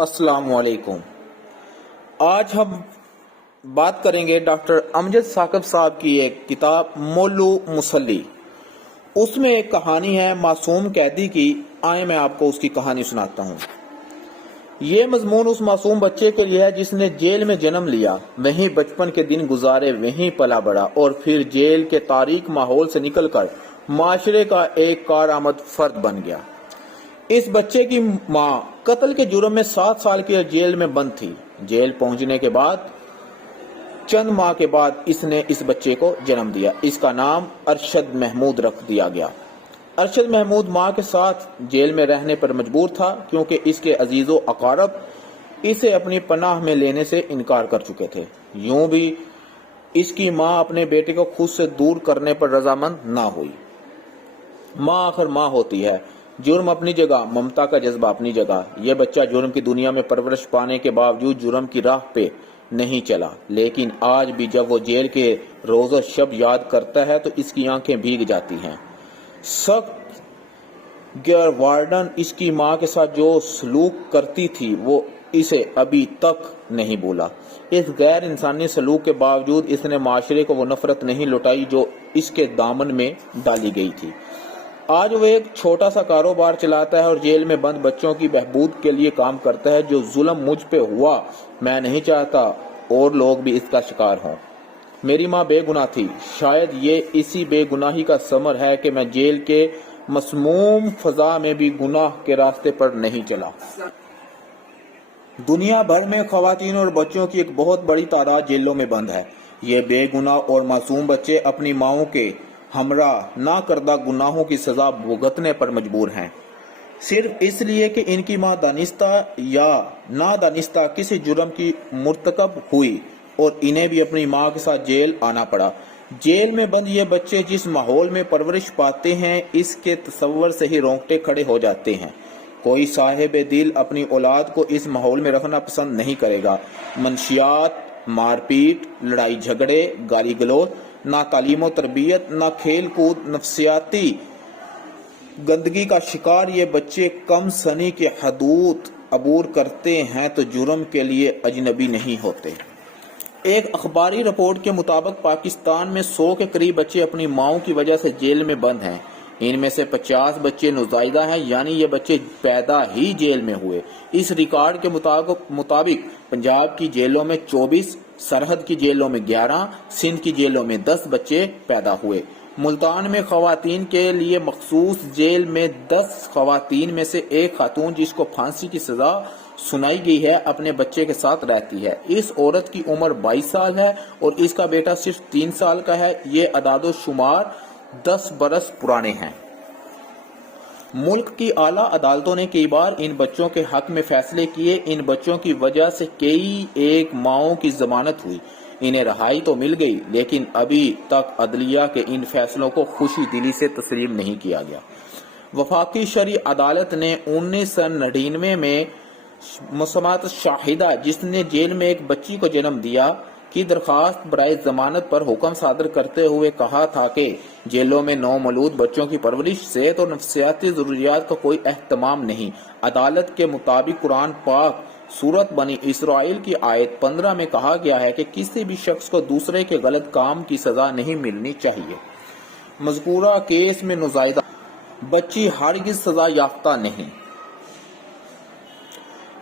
अस्सलाम वालेकुम। आज हम बात करेंगे डॉक्टर अमजद साकिब साहब की एक किताब मोलू मुसल्ली। उसमें एक कहानी है मासूम कैदी की। आए मैं आपको उसकी कहानी सुनाता हूँ। ये मजमून उस मासूम बच्चे के लिए है जिसने जेल में जन्म लिया, वहीं बचपन के दिन गुजारे, वहीं पला बड़ा और फिर जेल के तारीक माहौल से निकलकर माशरे का एक कारआमद फर्द बन गया। इस बच्चे की मां कत्ल के जुर्म में 7 साल की जेल में बंद थी। जेल पहुंचने के बाद चंद माह के बाद इसने इस बच्चे को जन्म दिया। इसका नाम अरशद महमूद रख दिया गया। अरशद महमूद मां के साथ जेल में रहने पर मजबूर था क्योंकि इसके अजीजो अकारब इसे अपनी पनाह में लेने से इनकार कर चुके थे। यूं भी इसकी मां अपने बेटे को खुद से दूर करने पर रजामंद ना हुई। मां आखिर मां होती है। जुर्म अपनी जगह, ममता का जज्बा अपनी जगह। यह बच्चा जुर्म की दुनिया में परवरिश पाने के बावजूद जुर्म की राह पे नहीं चला, लेकिन आज भी जब वो जेल के रोज़ो शब याद करता है तो इसकी आंखें भीग जाती हैं। सख्त गैर वार्डन इसकी मां के साथ जो सलूक करती थी वो इसे अभी तक नहीं भूला। इस गैर इंसानी सलूक के बावजूद इसने माशरे को वो नफरत नहीं लुटाई जो इसके दामन में डाली गई थी। आज वो एक छोटा सा कारोबार चलाता है और जेल में बंद बच्चों की बहबूद के लिए काम करता है। जो जुल्म मुझ पे हुआ, मैं नहीं चाहता और लोग भी इसका शिकार हों। मेरी माँ बेगुनाह थी। शायद ये इसी बेगुनाही का समर है कि मैं जेल के मसमूम फजा में भी गुनाह के रास्ते पर नहीं चला। दुनिया भर में खवातीन और बच्चों की एक बहुत बड़ी तादाद जेलों में बंद है। ये बेगुनाह और मासूम बच्चे अपनी माओं के हमरा ना करदा गुनाहों की सजा भुगतने पर मजबूर हैं, सिर्फ इसलिए कि इनकी मां दानिस्ता या नादानिस्ता किसी जुर्म की मुर्तकब हुई और इन्हें भी अपनी मां के साथ जेल आना पड़ा। जेल में बंद ये बच्चे जिस माहौल में परवरिश पाते हैं, इसके तसव्वुर से ही रोंगटे खड़े हो जाते हैं। कोई साहिब दिल अपनी औलाद को इस माहौल में रखना पसंद नहीं करेगा। मनशियात, मारपीट, लड़ाई झगड़े, गाली गलौज, ना तालीम और तरबियत, ना खेल कूद, नफ्सियाती गंदगी का शिकार ये बच्चे कम सनी के हदूद अबूर करते हैं तो जुर्म के लिए अजनबी नहीं होते। एक अखबारी रिपोर्ट के मुताबिक पाकिस्तान में 100 के करीब बच्चे अपनी माओं की वजह से जेल में बंद हैं। इनमें से 50 बच्चे नुज़ाइदा हैं, यानी ये बच्चे पैदा ही जेल में हुए। इस रिकॉर्ड के मुताबिक पंजाब की जेलों में 24, सरहद की जेलों में 11, सिंध की जेलों में 10 बच्चे पैदा हुए। मुल्तान में खवातीन के लिए मखसूस जेल में 10 खवातीन में से एक खातून जिसको फांसी की सजा सुनाई गई है अपने बच्चे के साथ रहती है। इस औरत की उम्र 22 साल है और इसका बेटा सिर्फ 3 साल का है। ये अदादो शुमार 10 बरस पुराने हैं। मुल्क की आला अदालतों ने कई बार इन बच्चों के हक में फैसले किए। इन बच्चों की वजह से कई एक माओं की जमानत हुई, इन्हें रहाई तो मिल गई, लेकिन अभी तक अदलिया के इन फैसलों को खुशी दिली से तस्लीम नहीं किया गया। वफाकी शरी अदालत ने 1999 में मुसम्मत शाहिदा जिसने जेल में एक बच्ची को जन्म दिया की दरखास्त बराए जमानत पर हुक्म सादर करते हुए कहा था कि जेलों में नौमौलूद बच्चों की परवरिश, सेहत और नफ्सियाती जरूरियात का कोई एहतमाम नहीं। अदालत के मुताबिक कुरान पाक सूरत बनी इसराइल की आयत 15 में कहा गया है कि किसी भी शख्स को दूसरे के गलत काम की सजा नहीं मिलनी चाहिए। मज़कूरा केस में नुज़ाइदा बच्ची हरगिज़ सजा याफ्ता नहीं,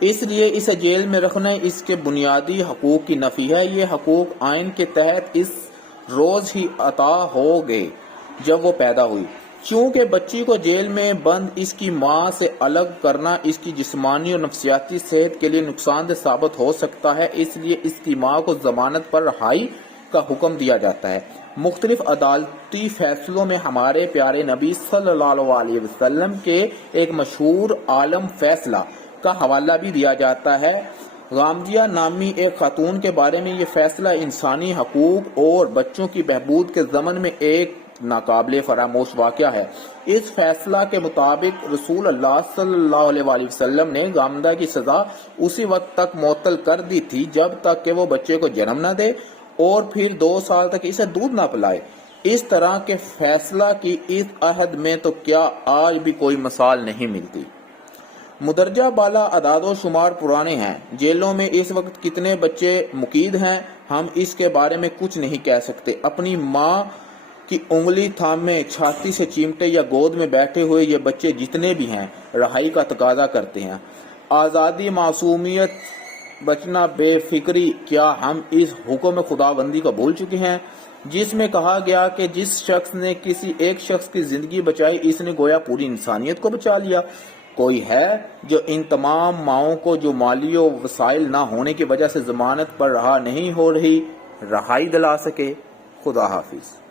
इसलिए इसे जेल में रखना इसके बुनियादी हकूक की नफी है। ये हकूक आइन के तहत इस रोज ही अता हो गए जब वो पैदा हुई। चूंकि बच्ची को जेल में बंद इसकी मां से अलग करना इसकी जिस्मानी और नफ्सियाती सेहत के लिए नुकसानदेह साबित हो सकता है, इसलिए इसकी मां को जमानत पर रहाई का हुक्म दिया जाता है। मुख्तलिफ अदालती फैसलों में हमारे प्यारे नबी सल्लल्लाहु अलैहि वसल्लम के एक मशहूर आलम फैसला का हवाला भी दिया जाता है। गामदिया नामी एक खातून के बारे में ये फैसला इंसानी हकूक और बच्चों की बहबूद के ज़मन में एक नाकाबिले फरामोश वाक़या है। इस फैसला के मुताबिक रसूल अल्लाह सल्लल्लाहु अलैहि वसल्लम ने गामदा की सजा उसी वक्त तक मुअत्तल कर दी थी जब तक कि वो बच्चे को जन्म न दे और फिर 2 साल तक इसे दूध न पिलाए। इस तरह के फैसला की इस अहद में तो क्या आज भी कोई मिसाल नहीं मिलती। مدرجہ بالا اعداد و شمار پرانے ہیں۔ جیلوں میں اس وقت کتنے بچے مقید ہیں ہم اس کے بارے میں کچھ نہیں کہہ سکتے۔ اپنی ماں کی انگلی تھامے چھاتی سے چیمٹے یا گود میں بیٹھے ہوئے یہ بچے جتنے بھی ہیں رہائی کا تقاضا کرتے ہیں۔ آزادی، معصومیت، بچنا، بے فکری، کیا ہم اس حکم خداوندی کو بھول چکے ہیں جس میں کہا گیا کہ جس شخص نے کسی ایک شخص کی زندگی بچائی اس نے گویا پوری انسانیت کو بچا لیا؟ کوئی ہے جو ان تمام ماؤں کو جو مالی و وسائل نہ ہونے کی وجہ سے ضمانت پر رہا نہیں ہو رہی رہائی دلا سکے؟ خدا حافظ۔